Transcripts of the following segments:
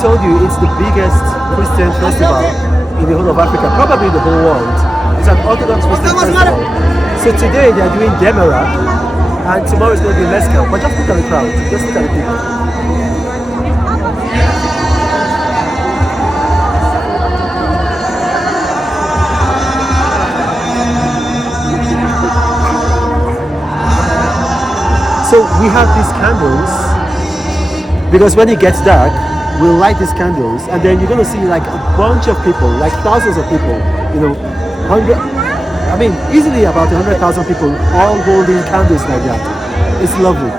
told you it's the biggest Christian festival in the whole of Africa, probably the whole world. It's an Orthodox Christian festival. So today they are doing Demera, and tomorrow is going to be Mescal. But just look at the crowd. Just look at the people. So we have these candles because when it gets dark, we'll light these candles, and then you're gonna see like a bunch of people, like thousands of people, you know, easily about 100,000 people, all holding candles like that. It's lovely.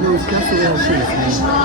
No, it's just the way I see it.